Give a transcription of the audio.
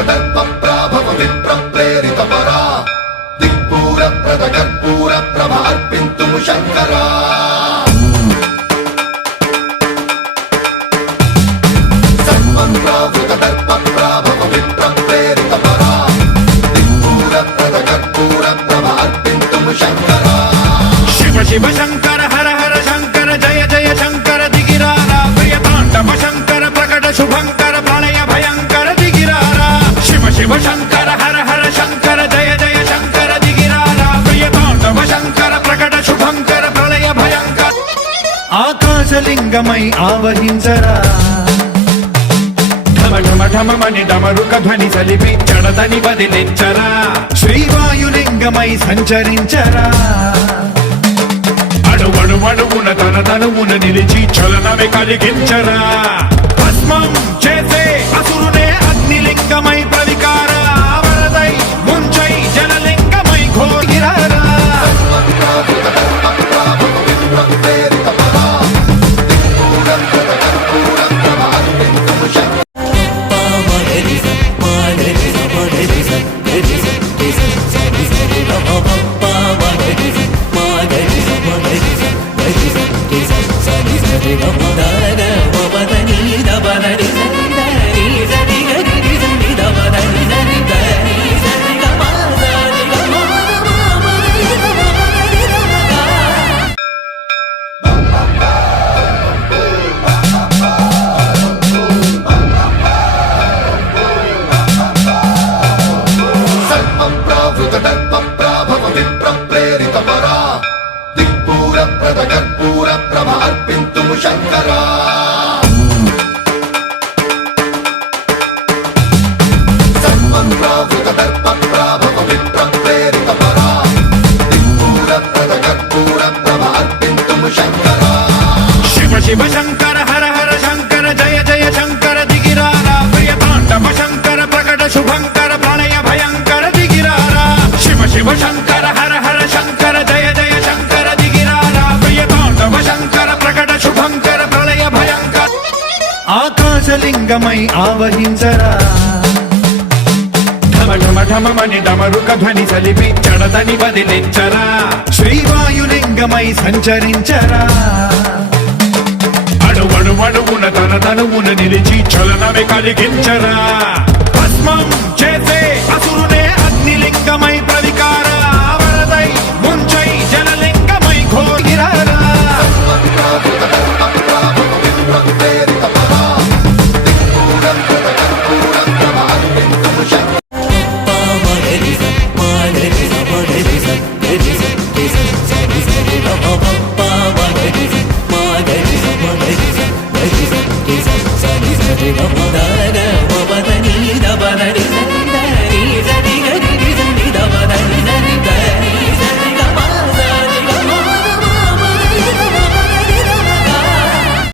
దర్ప ప్రాభవ విప్ర ప్రేరిత పరా దిక్పూర ప్రద కర్పూర ప్రభ అర్పింతుము శంకరా సర్వప్రావృత దర్ప ప్రాభవ విప్ర ప్రేరిత పరా దిక్పూర ప్రద కర్పూర ప్రభ అర్పింతుము శంకరా శివ శివ శంకర హర హర శంకర జయ జయ శంకర దిగిరారా ప్రియ తాండవ శంకర ప్రకట శుభంకర ప్రళయ భయంకర దిగిరారా శివ శివ శంకర హర హర శంకర జయ జయ శంకర దిగిరారా ప్రియ తాండవ శంకర ప్రకట శుభంకర ప్రళయ భయంకర ఆకాశలింగమై ఆవహించరా ఢమ ఢమ మని డమరుక ధ్వని సలిపి జడదని వదిలించరా శ్రీవాయులింగమై సంచరించరా అణువణువున తన తనువున నిలిచి చలనమే కలిగించరా భస్మం చేసే అసురునే అగ్నిలింగమై ప్రవికార వరదై ముంచై జలలింగమై ఘోగిరారా శంకరా సర్వప్రావృత దర్ప ప్రాభవ విప్ర ప్రేరిత పరా దిక్పూర ప్రద కర్పూర ప్రభ అర్పింతుము శంకరా శివ శివ శంకర హర హర శంకర జయ జయ శంకర దిగిరారా ప్రియ తాండవ శంకర ప్రకట శుభంకర ప్రళయ భయంకర దిగిరారా శివ శివ శంకర హర హర శంకర జయ జయ శంకర దిగిరారా ప్రియ తాండవ శంకర ప్రకట శుభంకర ప్రళయ భయంకర ఆకాశలింగమై ఆవహించరా ఢమ మని డమరుక ధ్వని సలిపి జడదని వదిలించరా శ్రీవాయులింగమై సంచరించరా అణువణువున తన తనువున నిలిచి చలనమే కలిగించరా భస్మం చేసే అసురునే అగ్నిలింగమై